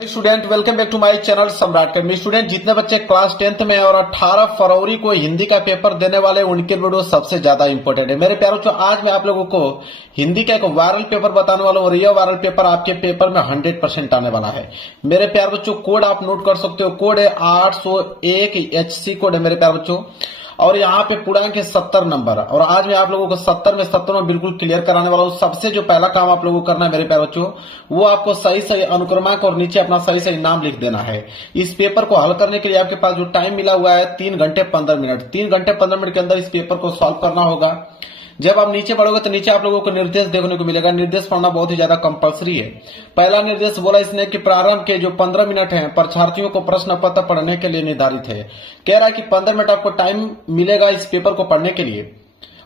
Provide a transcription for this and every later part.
Student welcome back to my channel Samrat Academy. Student जितने बच्चे class 10th में हैं और 18 फरवरी को हिंदी का पेपर देने वाले उनके वीडियो सबसे ज्यादा इंपॉर्टेंट है। मेरे प्यारे बच्चों, आज मैं आप लोगों को हिंदी का एक वायरल पेपर बताने वाला हूं और यह वायरल पेपर आपके पेपर में 100% आने वाला है। मेरे प्यारे बच्चों, कोड आप नोट कर सकते हो। कोड है 801 HC कोड है मेरे प्यारे बच्चों, और यहाँ पे पूर्णांक है 70 नंबर। और आज मैं आप लोगों को 70 में 70 बिल्कुल क्लियर कराने वाला हूँ। सबसे जो पहला काम आप लोगों को करना है मेरे प्यारे बच्चों, वो आपको सही सही अनुक्रमांक और नीचे अपना सही सही नाम लिख देना है। इस पेपर को हल करने के लिए आपके पास जो टाइम मिला हुआ है 3 घंटे 15 मिनट। 3 घंटे 15 मिनट के अंदर इस पेपर को सॉल्व करना होगा। जब आप नीचे पढ़ोगे तो नीचे आप लोगों को निर्देश देखने को मिलेगा। निर्देश पढ़ना बहुत ही ज्यादा कंपलसरी है। पहला निर्देश बोला इसने कि प्रारंभ के जो 15 मिनट हैं परीक्षार्थियों को प्रश्न पत्र पढ़ने के लिए निर्धारित है। कह रहा है कि 15 मिनट आपको टाइम मिलेगा इस पेपर को पढ़ने के लिए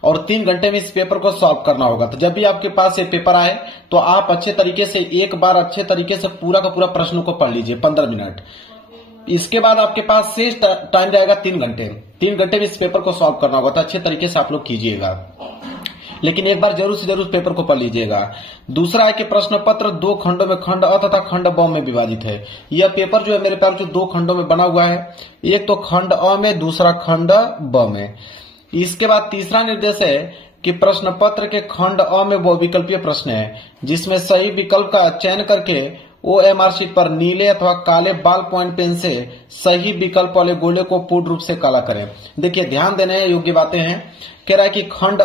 और 3 घंटे में इस पेपर को सॉल्व करना होगा। तो जब भी आपके पास ये पेपर आए तो आप अच्छे तरीके से एक बार अच्छे तरीके से पूरा का पूरा प्रश्न को पढ़ लीजिए 15 मिनट। इसके बाद आपके पास शेष टाइम रहेगा 3 घंटे। 3 घंटे में इस पेपर को सॉल्व करना होगा। तो अच्छे तरीके से आप लोग कीजिएगा, लेकिन एक बार जरूर से जरूर पेपर को पढ़ लीजिएगा। दूसरा है कि प्रश्न पत्र 2 खंडों में खंड अ तथा खंड ब में विभाजित है। यह पेपर जो है मेरे प्यारे जो 2 खंडों में बना हुआ है, एक तो खंड अ में, दूसरा खंड ब में। इसके बाद तीसरा निर्देश है कि प्रश्न पत्र के खंड अ में बहुविकल्पीय प्रश्न है, जिसमें सही विकल्प का चयन करके OMR शीट पर नीले अथवा काले बॉल पॉइंट पेन से सही विकल्प वाले गोले को पूर्ण रूप से काला करें। देखिए, ध्यान देने योग्य बातें हैं। कह रहा है कि खंड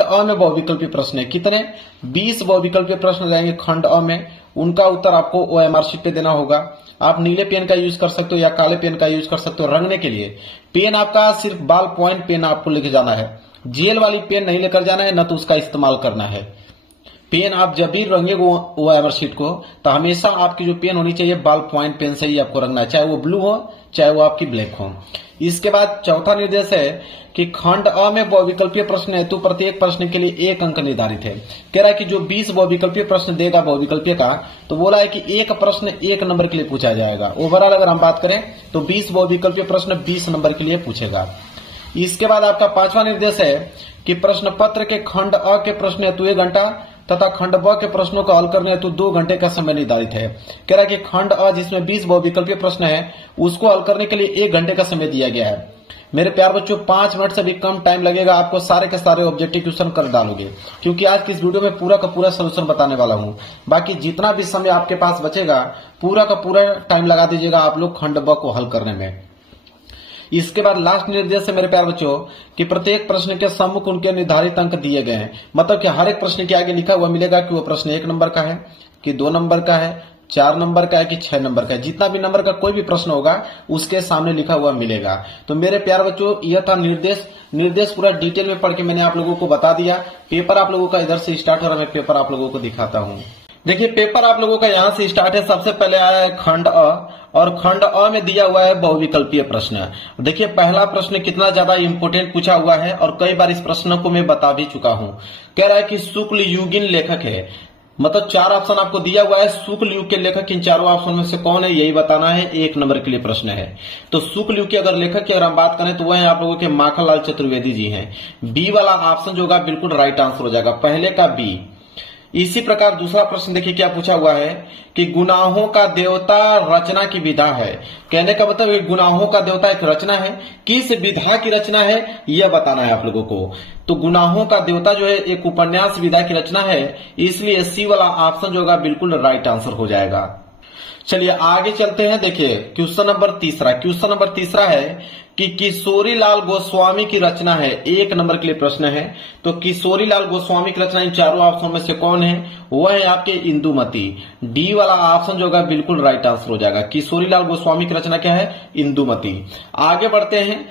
अ में बहुविकल्पीय प्रश्न है। कितने? 20 बहुविकल्पीय प्रश्न रहेंगे खंड अ में। उनका उत्तर आपको OMR शीट पे देना होगा। आप नीले पेन का यूज कर सकते हो या काले पेन का यूज कर सकते हो रंगने के लिए। पेन आपका सिर्फ बॉल पॉइंट पेन आपको लेके जाना है। जेल वाली पेन नहीं लेकर जाना है, न तो उसका इस्तेमाल करना है। पेन आप जब भी रंगेगे OMR शीट को तो हमेशा आपकी जो पेन होनी चाहिए बॉल पॉइंट पेन से ही आपको रंगना है, चाहे वो ब्लू हो चाहे वो आपकी ब्लैक हो। इसके बाद चौथा निर्देश है कि खंड अ में बहुविकल्पीय प्रश्न हेतु प्रत्येक प्रश्न के लिए 1 अंक निर्धारित है। कह रहा है कि जो 20 बहुविकल्पीय प्रश्न देगा बहुविकल्पीय का, तो बोला है कि एक प्रश्न 1 नंबर के लिए पूछा जाएगा। ओवरऑल अगर हम बात करें तो 20 बहुविकल्पीय प्रश्न 20 नंबर के लिए पूछेगा। इसके बाद आपका 5वां निर्देश है कि प्रश्न पत्र के खंड अ के प्रश्न हेतु 1 घंटा तथा खंड ब के प्रश्नों को हल करने हेतु 2 घंटे का समय निर्धारित है। कह रहा है कि खंड अ जिसमें 20 बहुविकल्पीय प्रश्न है, उसको हल करने के लिए 1 घंटे का समय दिया गया है। मेरे प्यार बच्चों, 5 मिनट से भी कम टाइम लगेगा, आपको सारे के सारे ऑब्जेक्टिव क्वेश्चन कर डालोगे, क्योंकि आज की इस वीडियो में पूरा का पूरा सोल्यूशन बताने वाला हूं। बाकी जितना भी समय आपके पास बचेगा पूरा का पूरा टाइम लगा दीजिएगा आप लोग खंड ब को हल करने में। इसके बाद लास्ट निर्देश है मेरे प्यार बच्चों कि प्रत्येक प्रश्न के सम्मुख उनके निर्धारित अंक दिए गए हैं। मतलब कि हर एक प्रश्न के आगे लिखा हुआ मिलेगा कि वो प्रश्न 1 नंबर का है, कि 2 नंबर का है, 4 नंबर का है, कि 6 नंबर का है। जितना भी नंबर का कोई भी प्रश्न होगा उसके सामने लिखा हुआ मिलेगा। तो मेरे प्यार बच्चों, यह था निर्देश पूरा डिटेल में पढ़ के मैंने आप लोगों को बता दिया। पेपर आप लोगों का इधर से स्टार्ट हो रहा है, मैं पेपर आप लोगों को दिखाता हूँ। देखिए, पेपर आप लोगों का यहाँ से स्टार्ट है। सबसे पहले आया है खंड अ, और खंड अ में दिया हुआ है बहुविकल्पीय प्रश्न। देखिए, पहला प्रश्न कितना ज्यादा इंपोर्टेंट पूछा हुआ है और कई बार इस प्रश्न को मैं बता भी चुका हूं। कह रहा है कि शुक्ल युगीन लेखक है। मतलब 4 ऑप्शन आपको दिया हुआ है। शुक्ल युग के लेखक इन चारों ऑप्शन में से कौन है, यही बताना है। 1 नंबर के लिए प्रश्न है। तो शुक्ल युग के अगर लेखक की अगर हम बात करें तो वह है आप लोगों के माखनलाल चतुर्वेदी जी हैं। बी वाला ऑप्शन जो होगा बिल्कुल राइट आंसर हो जाएगा, पहले का बी। इसी प्रकार दूसरा प्रश्न देखिए क्या पूछा हुआ है कि गुनाहों का देवता रचना की विधा है। कहने का मतलब गुनाहों का देवता एक रचना है, किस विधा की रचना है यह बताना है आप लोगों को। तो गुनाहों का देवता जो है एक उपन्यास विधा की रचना है, इसलिए सी वाला ऑप्शन जो होगा बिल्कुल राइट आंसर हो जाएगा। चलिए आगे चलते हैं। देखिए क्वेश्चन नंबर तीसरा है कि किशोरीलाल गोस्वामी की रचना है। 1 नंबर के लिए प्रश्न है। तो किशोरीलाल गोस्वामी की रचना इन चारों ऑप्शन में से कौन है, वह है आपके इंदुमती। डी वाला ऑप्शन जो होगा बिल्कुल राइट आंसर हो जाएगा। किशोरीलाल गोस्वामी की रचना क्या है, इंदुमती। आगे बढ़ते हैं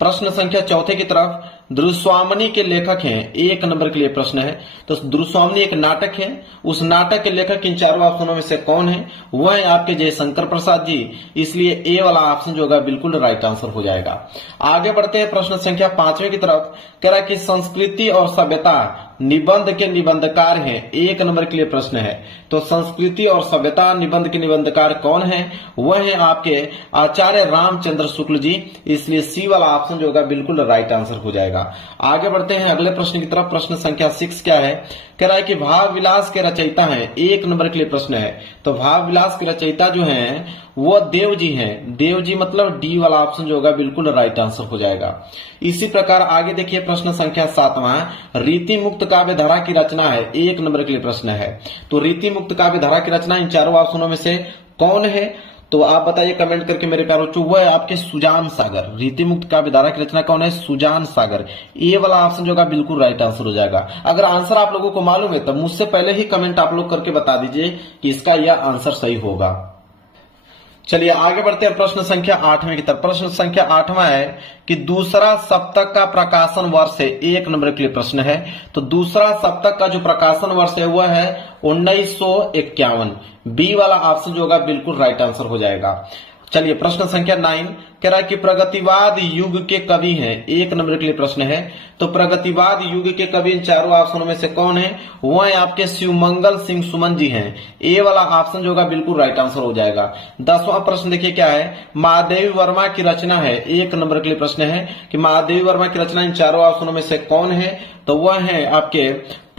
प्रश्न संख्या 4 की तरफ। द्रुस्वामिनी के लेखक हैं, 1 नंबर के लिए प्रश्न है। तो द्रुस्वामिनी एक नाटक है, उस नाटक के लेखक इन चारों ऑप्शनों में से कौन है, वह है आपके जयशंकर प्रसाद जी। इसलिए ए वाला ऑप्शन जो होगा बिल्कुल राइट आंसर हो जाएगा। आगे बढ़ते हैं प्रश्न संख्या 5 की तरफ। कह रहा है कि संस्कृति और सभ्यता निबंध के निबंधकार हैं। 1 नंबर के लिए प्रश्न है। तो संस्कृति और सभ्यता निबंध के निबंधकार कौन है, वह है आपके आचार्य रामचंद्र शुक्ल जी। इसलिए सी वाला ऑप्शन जो होगा बिल्कुल राइट आंसर हो जाएगा। जाएगा। आगे बढ़ते हैं अगले प्रश्न की तरफ। प्रश्न संख्या 6 क्या है, कह रहा है कि भाव विलास के रचयिता हैं, 1 नंबर के लिए प्रश्न है। तो भाव विलास के रचयिता जो हैं वो देव जी हैं। देव जी मतलब डी वाला ऑप्शन जो होगा बिल्कुल राइट आंसर हो जाएगा। इसी प्रकार आगे देखिए प्रश्न संख्या 7वां, रीति मुक्त काव्य धारा की रचना है, 1 नंबर के लिए प्रश्न है। तो रीति मुक्त काव्य धारा की रचना इन चारों ऑप्शनों में से कौन है, तो आप बताइए कमेंट करके मेरे प्यारे बच्चों। वो है आपके सुजान सागर। रीति मुक्त काव्य धारा की रचना कौन है, सुजान सागर। ए वाला ऑप्शन जो होगा बिल्कुल राइट आंसर हो जाएगा। अगर आंसर आप लोगों को मालूम है तो मुझसे पहले ही कमेंट आप लोग करके बता दीजिए कि इसका यह आंसर सही होगा। चलिए आगे बढ़ते हैं प्रश्न संख्या 8वें की तरफ। प्रश्न संख्या 8वां है कि दूसरा सप्तक का प्रकाशन वर्ष है, 1 नंबर के लिए प्रश्न है। तो दूसरा सप्तक का जो प्रकाशन वर्ष है वह है 1951। बी वाला ऑप्शन जो होगा बिल्कुल राइट आंसर हो जाएगा। चलिए प्रश्न संख्या 9 कह रहा है कि प्रगतिवाद युग के कवि हैं, 1 नंबर के लिए प्रश्न है। तो प्रगतिवाद युग के कवि इन चारों ऑप्शनों में से कौन है, वो है आपके शिवमंगल सिंह सुमन जी हैं। ए वाला ऑप्शन जो होगा बिल्कुल राइट आंसर हो जाएगा। 10वां प्रश्न देखिए क्या है, महादेवी वर्मा की रचना है, 1 नंबर के लिए प्रश्न है कि महादेवी वर्मा की रचना इन चारों ऑप्शनों में से कौन है, तो वह है आपके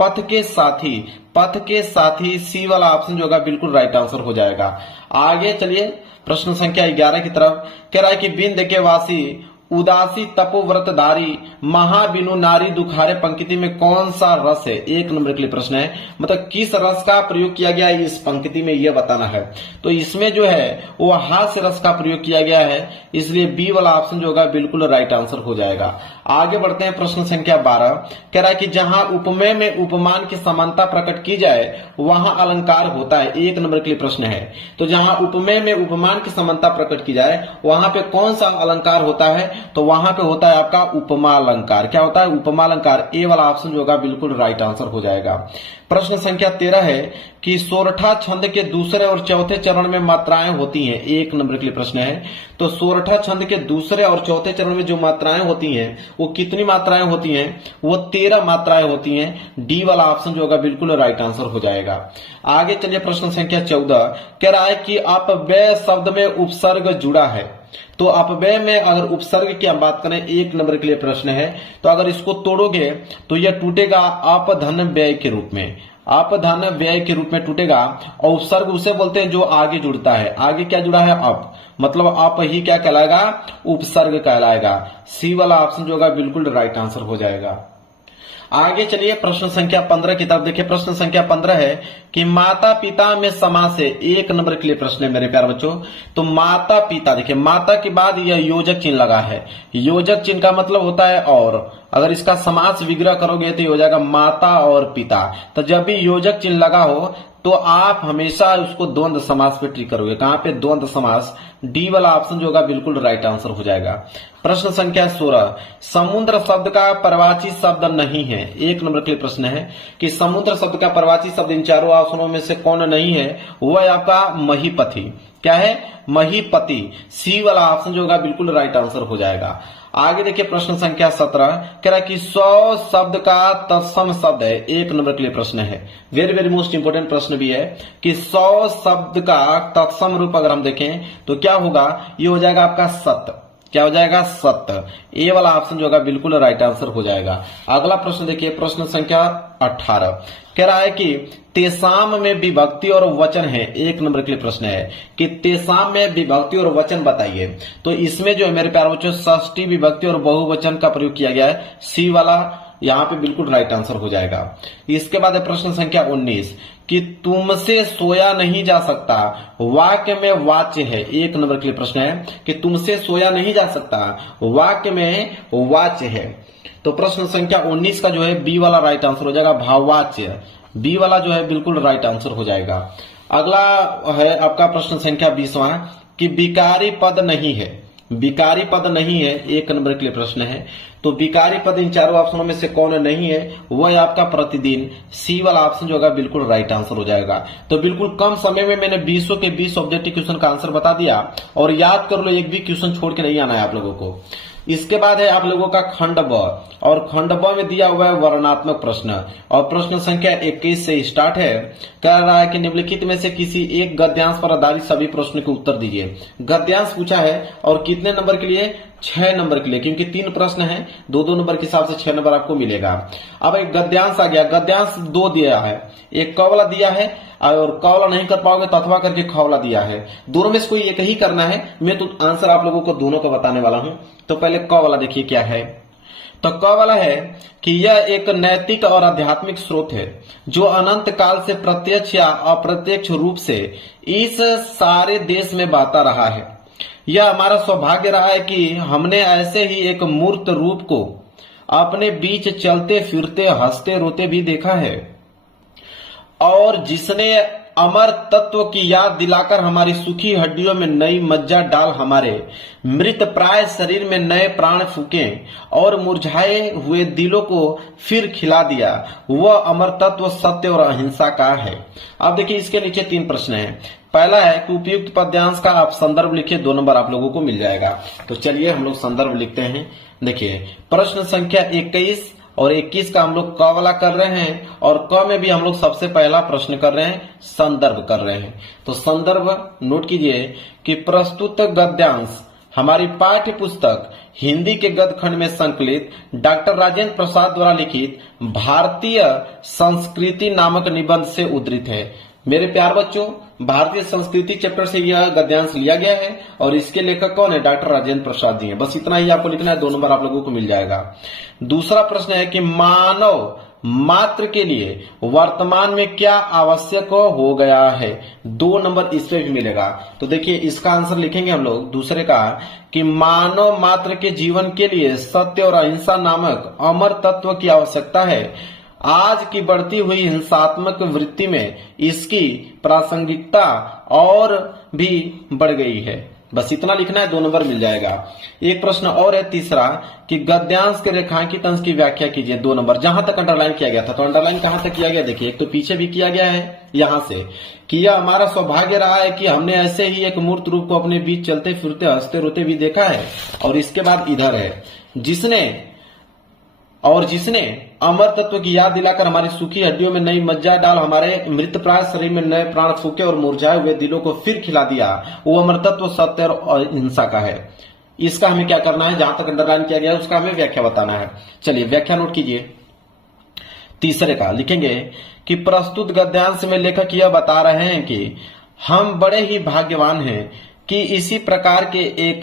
पथ के साथी। पथ के साथी सी वाला ऑप्शन जो होगा बिल्कुल राइट आंसर हो जाएगा। आगे चलिए प्रश्न संख्या 11 की तरफ कह रहा है कि बिंद के वासी उदासी तपोव्रतधारी महाबिनु नारी दुखारे पंक्ति में कौन सा रस है, 1 नंबर के लिए प्रश्न है। मतलब किस रस का प्रयोग किया गया है इस पंक्ति में यह बताना है। तो इसमें जो है वो हास्य रस का प्रयोग किया गया है, इसलिए बी वाला ऑप्शन जो होगा बिल्कुल राइट आंसर हो जाएगा। आगे बढ़ते हैं प्रश्न संख्या 12 कह रहा है कि जहां उपमेय में उपमान की समानता प्रकट की जाए वहां अलंकार होता है, 1 नंबर के लिए प्रश्न है। तो जहां उपमेय में उपमान की समानता प्रकट की जाए वहां पे कौन सा अलंकार होता है, तो वहां पे होता है आपका उपमा अलंकार। क्या होता है, उपमा अलंकार। ए वाला ऑप्शन जो होगा बिल्कुल राइट आंसर हो जाएगा। प्रश्न संख्या 13 है कि सोरठा छंद के दूसरे और चौथे चरण में मात्राएं होती हैं, 1 नंबर के लिए प्रश्न है। तो सोरठा छंद के दूसरे और चौथे चरण में जो मात्राएं होती हैं वो कितनी मात्राएं होती हैं, वो 13 मात्राएं होती हैं। डी वाला ऑप्शन जो होगा बिल्कुल राइट आंसर हो जाएगा। आगे चलिए प्रश्न संख्या 14 कह रहा है कि अपव्यय शब्द में उपसर्ग जुड़ा है। तो अपव्यय में अगर उपसर्ग की हम बात करें, 1 नंबर के लिए प्रश्न है। तो अगर इसको तोड़ोगे तो यह टूटेगा अपधन व्यय के रूप में, अपधन व्यय के रूप में टूटेगा। और उपसर्ग उसे बोलते हैं जो आगे जुड़ता है। आगे क्या जुड़ा है, अप, मतलब अप ही क्या कहलाएगा, उपसर्ग कहलाएगा। सी वाला ऑप्शन जो होगा बिल्कुल राइट आंसर हो जाएगा। आगे चलिए प्रश्न संख्या 15 की तरफ देखिए। प्रश्न संख्या 15 है कि माता पिता में समास है, 1 नंबर के लिए प्रश्न है मेरे प्यारे बच्चों। तो माता पिता, देखिए माता के बाद यह योजक चिन्ह लगा है। योजक चिन्ह का मतलब होता है और, अगर इसका समास विग्रह करोगे तो हो जाएगा माता और पिता। तो जब भी योजक चिन्ह लगा हो तो आप हमेशा उसको द्वंद्व समास पे ट्रिक करोगे। कहां पे, द्वंद्व समास। डी वाला ऑप्शन जो होगा बिल्कुल राइट आंसर हो जाएगा। प्रश्न संख्या 16 समुद्र शब्द का परवाची शब्द नहीं है, 1 नंबर के लिए प्रश्न है कि समुद्र शब्द का परवाची शब्द इन चारों ऑप्शनों में से कौन नहीं है, वह है आपका महीपति। क्या है, महीपति। सी वाला ऑप्शन जो होगा बिल्कुल राइट आंसर हो जाएगा। आगे देखिए प्रश्न संख्या 17 कह रहा है कि 100 शब्द का तत्सम शब्द है, 1 नंबर के लिए प्रश्न है। वेरी वेरी मोस्ट इंपोर्टेंट प्रश्न भी है कि 100 शब्द का तत्सम रूप अगर हम देखें तो क्या होगा, ये हो जाएगा आपका सत्य। क्या हो जाएगा, सत्य। ए वाला ऑप्शन जो होगा बिल्कुल राइट आंसर हो जाएगा। अगला प्रश्न देखिए प्रश्न संख्या 18 कह रहा है कि तेसाम में विभक्ति और वचन है, 1 नंबर के लिए प्रश्न है कि तेसाम में विभक्ति और वचन बताइए। तो इसमें जो है मेरे प्यारे बच्चों षष्ठी विभक्ति और बहुवचन का प्रयोग किया गया है। सी वाला यहाँ पे बिल्कुल राइट आंसर हो जाएगा। इसके बाद है प्रश्न संख्या 19 कि तुमसे सोया नहीं जा सकता, वाक्य में वाच्य है, 1 नंबर के लिए प्रश्न है कि तुमसे सोया नहीं जा सकता, वाक्य में वाच्य है। तो प्रश्न संख्या 19 का जो है बी वाला राइट आंसर हो जाएगा, भाववाच्य। बी वाला जो है बिल्कुल राइट आंसर हो जाएगा। अगला है आपका प्रश्न संख्या 20वां कि विकारी पद नहीं है, विकारी पद नहीं है, 1 नंबर के लिए प्रश्न है। तो विकारी पद इन चारों ऑप्शनों में से कौन नहीं है, वह है आपका प्रतिदिन। सी वाला ऑप्शन जो होगा बिल्कुल राइट आंसर हो जाएगा। तो बिल्कुल कम समय में मैंने 20 के 20 ऑब्जेक्टिव क्वेश्चन का आंसर बता दिया और याद कर लो, एक भी क्वेश्चन छोड़ के नहीं आना है आप लोगों को। इसके बाद है आप लोगों का खंड ब, और खंड ब में दिया हुआ है वर्णनात्मक प्रश्न और प्रश्न संख्या 21 से स्टार्ट है। कह रहा है कि निम्नलिखित में से किसी एक गद्यांश पर आधारित सभी प्रश्न के उत्तर दीजिए। गद्यांश पूछा है और कितने नंबर के लिए, 6 नंबर के लिए, क्योंकि 3 प्रश्न है, 2-2 नंबर के हिसाब से 6 नंबर आपको मिलेगा। अब एक गद्यांश आ गया, गद्यांश 2 दिया है, एक क वाला दिया है और क वाला नहीं कर पाओगे तो अथवा करके ख वाला दिया है। दोनों में से कोई एक ही करना है। मैं तो आंसर आप लोगों को दोनों को बताने वाला हूं। तो पहले क वाला देखिए क्या है। तो क वाला है कि यह एक नैतिक और आध्यात्मिक स्रोत है जो अनंत काल से प्रत्यक्ष या अप्रत्यक्ष रूप से इस सारे देश में बहता रहा है। यह हमारा सौभाग्य रहा है कि हमने ऐसे ही एक मूर्त रूप को अपने बीच चलते फिरते हंसते रोते भी देखा है, और जिसने अमर तत्व की याद दिलाकर हमारी सूखी हड्डियों में नई मज्जा डाल हमारे मृत प्राय शरीर में नए प्राण फूके और मुरझाए हुए दिलों को फिर खिला दिया, वह अमर तत्व सत्य और अहिंसा का है। अब देखिए इसके नीचे 3 प्रश्न हैं। पहला है कि उपयुक्त पद्यांश का आप संदर्भ लिखिए, 2 नंबर आप लोगों को मिल जाएगा। तो चलिए हम लोग संदर्भ लिखते हैं। देखिए प्रश्न संख्या 21 और 21 का हम लोग क वाला कर रहे हैं, और क में भी हम लोग सबसे पहला प्रश्न कर रहे हैं, संदर्भ कर रहे हैं। तो संदर्भ नोट कीजिए कि प्रस्तुत गद्यांश हमारी पाठ्य पुस्तक हिंदी के गद्य खंड में संकलित डॉक्टर राजेंद्र प्रसाद द्वारा लिखित भारतीय संस्कृति नामक निबंध से उद्धृत है। मेरे प्यार बच्चों, भारतीय संस्कृति चैप्टर से यह गद्यांश लिया गया है और इसके लेखक कौन है? डॉक्टर राजेंद्र प्रसाद जी हैं। बस इतना ही आपको लिखना है, 2 नंबर आप लोगों को मिल जाएगा। दूसरा प्रश्न है कि मानव मात्र के लिए वर्तमान में क्या आवश्यक हो गया है? 2 नंबर इस पे भी मिलेगा। तो देखिए इसका आंसर लिखेंगे हम लोग दूसरे का कि मानव मात्र के जीवन के लिए सत्य और अहिंसा नामक अमर तत्व की आवश्यकता है। आज की बढ़ती हुई हिंसात्मक वृत्ति में इसकी प्रासंगिकता और भी बढ़ गई है। बस इतना लिखना है, 2 नंबर मिल जाएगा। एक प्रश्न और है तीसरा कि गद्यांश के रेखांकित अंश की व्याख्या कीजिए, 2 नंबर। जहां तक अंडरलाइन किया गया था, तो अंडरलाइन कहां तक किया गया देखिए, एक तो पीछे भी किया गया है यहां से कि यह हमारा सौभाग्य रहा है कि हमने ऐसे ही एक मूर्त रूप को अपने बीच चलते फिरते हंसते रोते भी देखा है, और इसके बाद इधर है जिसने अमर तत्व की याद दिलाकर हमारी सूखी हड्डियों में नई मज्जा डाल हमारे मृत प्राय शरीर में नए प्राण फूके और मुरझाए हुए दिलों को फिर खिला दिया, वो अमर तत्व सत्य और अहिंसा का है। इसका हमें क्या करना है? जहां तक अंडरलाइन किया गया है उसका हमें व्याख्या बताना है। चलिए व्याख्या नोट कीजिए। तीसरे का लिखेंगे कि प्रस्तुत गद्यांश में लेखक यह बता रहे हैं कि हम बड़े ही भाग्यवान हैं कि इसी प्रकार के एक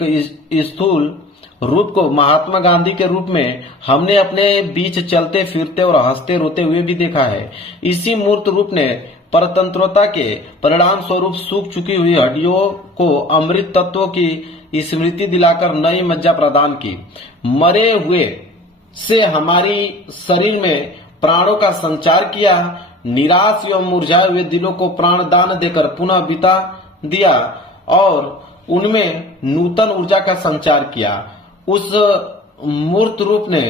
स्थूल रूप को महात्मा गांधी के रूप में हमने अपने बीच चलते फिरते और हंसते रोते हुए भी देखा है। इसी मूर्त रूप ने परतंत्रता के परिणाम स्वरूप सूख चुकी हुई हड्डियों को अमृत तत्वों की स्मृति दिलाकर नई मज्जा प्रदान की। मरे हुए से हमारी शरीर में प्राणों का संचार किया, निराश एवं मुरझाए हुए दिलों को प्राण दान देकर पुनः बिता दिया और उनमें नूतन ऊर्जा का संचार किया। उस मूर्त रूप ने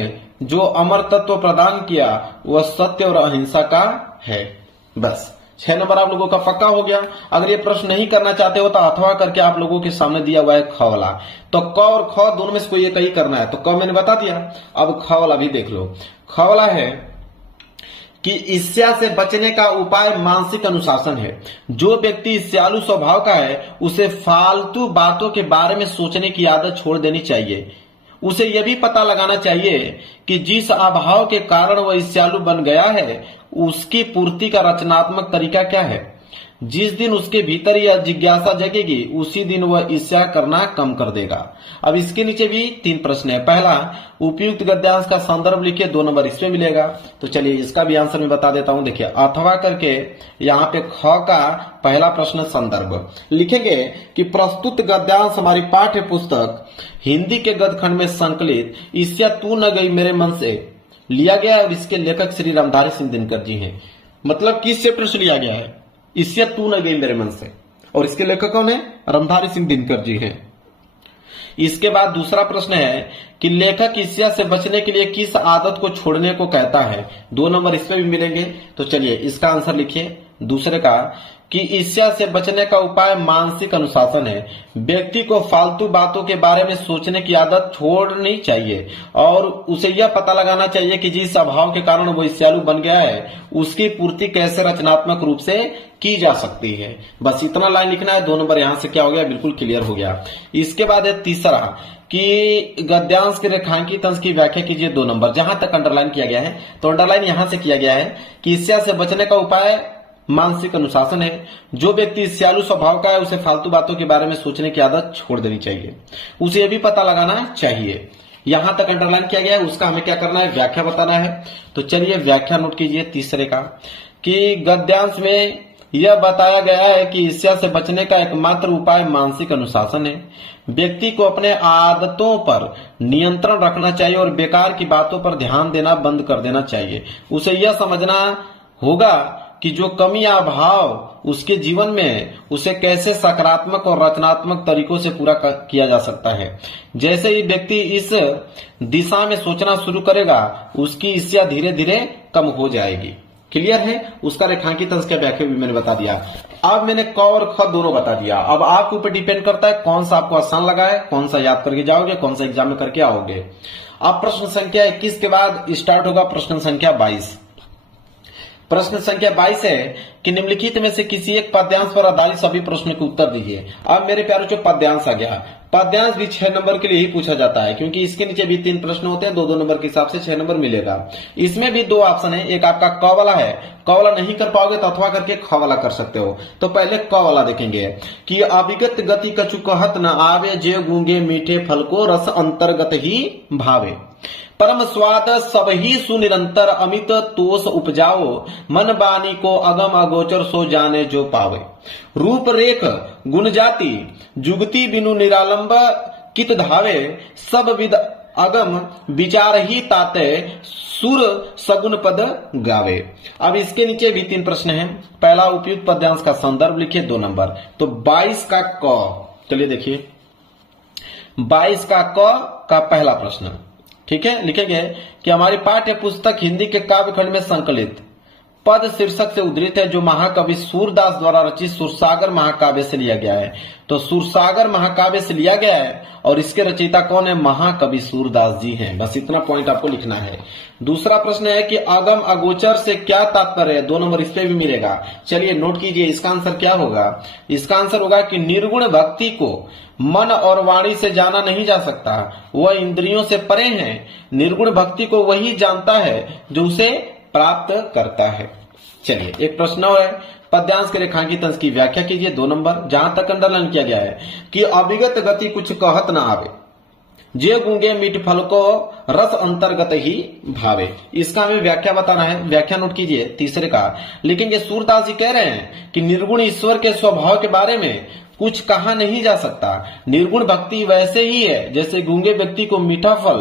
जो अमर तत्व प्रदान किया वह सत्य और अहिंसा का है। बस 6 नंबर आप लोगों का पक्का हो गया। अगर ये प्रश्न नहीं करना चाहते हो तो अथवा करके आप लोगों के सामने दिया हुआ है ख वाला, तो क और ख दोनों में से कोई एक ही करना है। तो क मैंने बता दिया, अब ख वाला भी देख लो। ख वाला है कि ईर्ष्या से बचने का उपाय मानसिक अनुशासन है। जो व्यक्ति ईर्ष्यालु स्वभाव का है उसे फालतू बातों के बारे में सोचने की आदत छोड़ देनी चाहिए। उसे यह भी पता लगाना चाहिए कि जिस अभाव के कारण वह ईर्ष्यालु बन गया है उसकी पूर्ति का रचनात्मक तरीका क्या है। जिस दिन उसके भीतर यह जिज्ञासा जगेगी उसी दिन वह ईर्ष्या करना कम कर देगा। अब इसके नीचे भी 3 प्रश्न है। पहला, उपयुक्त गद्यांश का संदर्भ लिखिए, 2 नंबर इसमें मिलेगा। तो चलिए इसका भी आंसर मैं बता देता हूं। देखिए अथवा करके यहाँ पे ख का पहला प्रश्न संदर्भ लिखेंगे कि प्रस्तुत गद्यांश हमारी पाठ्य पुस्तक हिंदी के गद्य खंड में संकलित ईर्ष्या तू न गई मेरे मन से लिया गया है और इसके लेखक श्री रामधारी सिंह दिनकर जी हैं। मतलब किस चैप्टर से लिया गया है? ईर्ष्या तू न गई मेरे मन से, और इसके लेखक कौन है? रामधारी सिंह दिनकर जी हैं। इसके बाद दूसरा प्रश्न है कि लेखक ईर्ष्या से बचने के लिए किस आदत को छोड़ने को कहता है? 2 नंबर इसमें भी मिलेंगे। तो चलिए इसका आंसर लिखिए दूसरे का कि ईर्ष्या से बचने का उपाय मानसिक अनुशासन है। व्यक्ति को फालतू बातों के बारे में सोचने की आदत छोड़नी चाहिए और उसे यह पता लगाना चाहिए कि जिस अभाव के कारण वो ईर्ष्यालु बन गया है उसकी पूर्ति कैसे रचनात्मक रूप से की जा सकती है। बस इतना लाइन लिखना है। 2 नंबर यहां से क्या हो गया, बिल्कुल क्लियर हो गया। इसके बाद है तीसरा कि गद्यांश के रेखांकित अंश की व्याख्या कीजिए। 2 नंबर जहां तक अंडरलाइन किया गया है, तो अंडरलाइन यहां से किया गया है कि ईर्ष्या से बचने का उपाय मानसिक अनुशासन है। जो व्यक्ति ईर्ष्यालु स्वभाव का है उसे फालतू बातों के बारे में सोचने की आदत छोड़ देनी चाहिए। उसे यह भी पता लगाना चाहिए। यहां तक अंडरलाइन किया गया है, उसका हमें क्या करना है, व्याख्या बताना है। तो चलिए व्याख्या नोट कीजिए तीसरे का कि गद्यांश में यह बताया गया है कि ईर्ष्या से बचने का एकमात्र उपाय मानसिक अनुशासन है। व्यक्ति को अपने आदतों पर नियंत्रण रखना चाहिए और बेकार की बातों पर ध्यान देना बंद कर देना चाहिए। उसे यह समझना होगा कि जो कमी या अभाव उसके जीवन में, उसे कैसे सकारात्मक और रचनात्मक तरीकों से पूरा किया जा सकता है। जैसे ही व्यक्ति इस दिशा में सोचना शुरू करेगा, उसकी ईर्ष्या धीरे धीरे कम हो जाएगी। क्लियर है? उसका रेखांकित अंश का व्याख्या भी मैंने बता दिया। अब मैंने क और ख दोनों बता दिया। अब आपके ऊपर डिपेंड करता है कौन सा आपको आसान लगा है, कौन सा याद करके जाओगे, कौन सा एग्जाम में करके आओगे। अब प्रश्न संख्या 21 के बाद स्टार्ट होगा प्रश्न संख्या 22। प्रश्न संख्या 22 है कि निम्नलिखित में से किसी एक पद्यांश पर आधारित सभी प्रश्नों के उत्तर दीजिए। अब मेरे प्यारे जो पद्यांश आ गया, पद्यांश भी 6 नंबर के लिए ही पूछा जाता है, क्योंकि इसके नीचे भी 3 प्रश्न होते हैं, 2-2 नंबर के हिसाब से 6 नंबर मिलेगा। इसमें भी 2 ऑप्शन है, एक आपका क वाला है, क वाला नहीं कर पाओगे तो अथवा करके ख वाला कर सकते हो। तो पहले क वाला देखेंगे कि अविगत गति कछु कहत न आवे, जे गूंगे मीठे फल को रस अंतर्गत ही भावे। परम स्वाद सब ही सुनिरंतर, अमित तोष उपजाओ, मन बानी को अगम अगोचर सो जाने जो पावे। रूप रेख गुण जाति जुगति बिनु निरालंब कित धावे, सब विद अगम विचार ही ताते, सुर सगुन पद गावे। अब इसके नीचे भी 3 प्रश्न हैं। पहला उपयुक्त पद्यांश का संदर्भ लिखिए 2 नंबर। तो 22 का क, चलिए देखिए 22 का क का पहला प्रश्न, ठीक है, लिखेंगे कि हमारी पाठ्य पुस्तक हिंदी के काव्यखंड में संकलित पद शीर्षक से उद्धृत है, जो महाकवि सूरदास द्वारा रचित सुरसागर महाकाव्य से लिया गया है। तो सुरसागर महाकाव्य से लिया गया है और इसके रचयिता कौन है, महाकवि सूरदास जी हैं। बस इतना पॉइंट आपको लिखना है। दूसरा प्रश्न है कि अगम अगोचर से क्या तात्पर्य है, 2 नंबर इस पे भी मिलेगा। चलिए नोट कीजिए, इसका आंसर क्या होगा। इसका आंसर होगा कि निर्गुण भक्ति को मन और वाणी से जाना नहीं जा सकता, वह इंद्रियों से परे है। निर्गुण भक्ति को वही जानता है जो उसे प्राप्त करता है। चलिए एक प्रश्न और है, पद्यांश के रेखांकित अंश की व्याख्या कीजिए 2 नंबर। जहां तक अंडरलाइन किया गया है कि अविगत गति कुछ कहत न आवे, जे गूंगे मीठ फल को रस अंतर्गत ही भावे। इसका हमें व्याख्या बताना है। व्याख्या नोट कीजिए तीसरे का, लेकिन ये सूरदास जी कह रहे हैं कि निर्गुण ईश्वर के स्वभाव के बारे में कुछ कहा नहीं जा सकता। निर्गुण भक्ति वैसे ही है जैसे गूंगे व्यक्ति को मीठा फल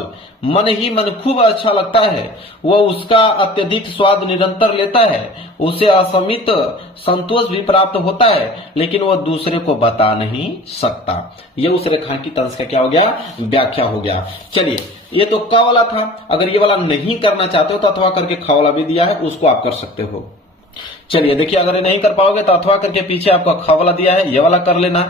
मन ही मन खूब अच्छा लगता है, वह उसका अत्यधिक स्वाद निरंतर लेता है, उसे असीमित संतोष भी प्राप्त होता है, लेकिन वह दूसरे को बता नहीं सकता। यह उस रेखांकित अंश का क्या हो गया, व्याख्या हो गया। चलिए ये तो क वाला था। अगर ये वाला नहीं करना चाहते हो तो अथवा करके ख वाला भी दिया है, उसको आप कर सकते हो। चलिए देखिए, अगर ये नहीं कर पाओगे तो अथवा करके पीछे आपका ख वाला दिया है, ये वाला कर लेना।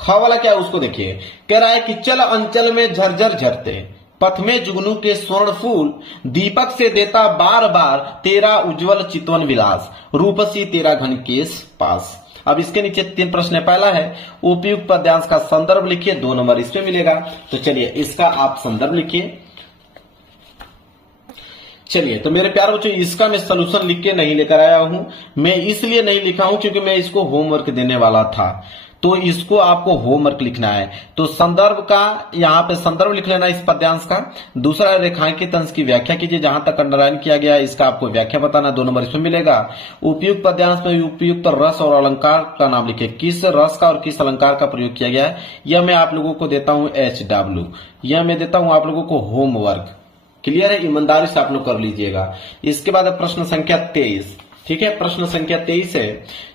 ख वाला क्या है उसको देखिए, कह रहा है कि चल अंचल में झरझर झरते, पथ में जुगनू के स्वर्ण फूल, दीपक से देता बार बार तेरा उज्जवल चितवन विलास, रूपसी तेरा घन केश पास। अब इसके नीचे 3 प्रश्न है। पहला है उपयुक्त पद्यांश का संदर्भ लिखिए, 2 नंबर इस पे मिलेगा। तो चलिए इसका आप संदर्भ लिखिए। चलिए तो मेरे प्यारे बच्चों, इसका मैं सलूशन लिख के नहीं लेकर आया हूं। मैं इसलिए नहीं लिखा हूं क्योंकि मैं इसको होमवर्क देने वाला था, तो इसको आपको होमवर्क लिखना है। तो संदर्भ का यहाँ पे संदर्भ लिख लेना इस पद्यांश का। दूसरा रेखांकित अंश की व्याख्या कीजिए, जहां तक अंडरलाइन किया गया है इसका आपको व्याख्या बताना, 2 नंबर इसमें मिलेगा। उपयुक्त पद्यांश में उपयुक्त रस और अलंकार का नाम लिखे, किस रस का और किस अलंकार का प्रयोग किया गया है, यह मैं आप लोगों को देता हूं HW, यह मैं देता हूं आप लोगों को होमवर्क। क्लियर है, ईमानदारी से आप लोग कर लीजिएगा। इसके बाद प्रश्न संख्या 23, ठीक है। प्रश्न संख्या 23 है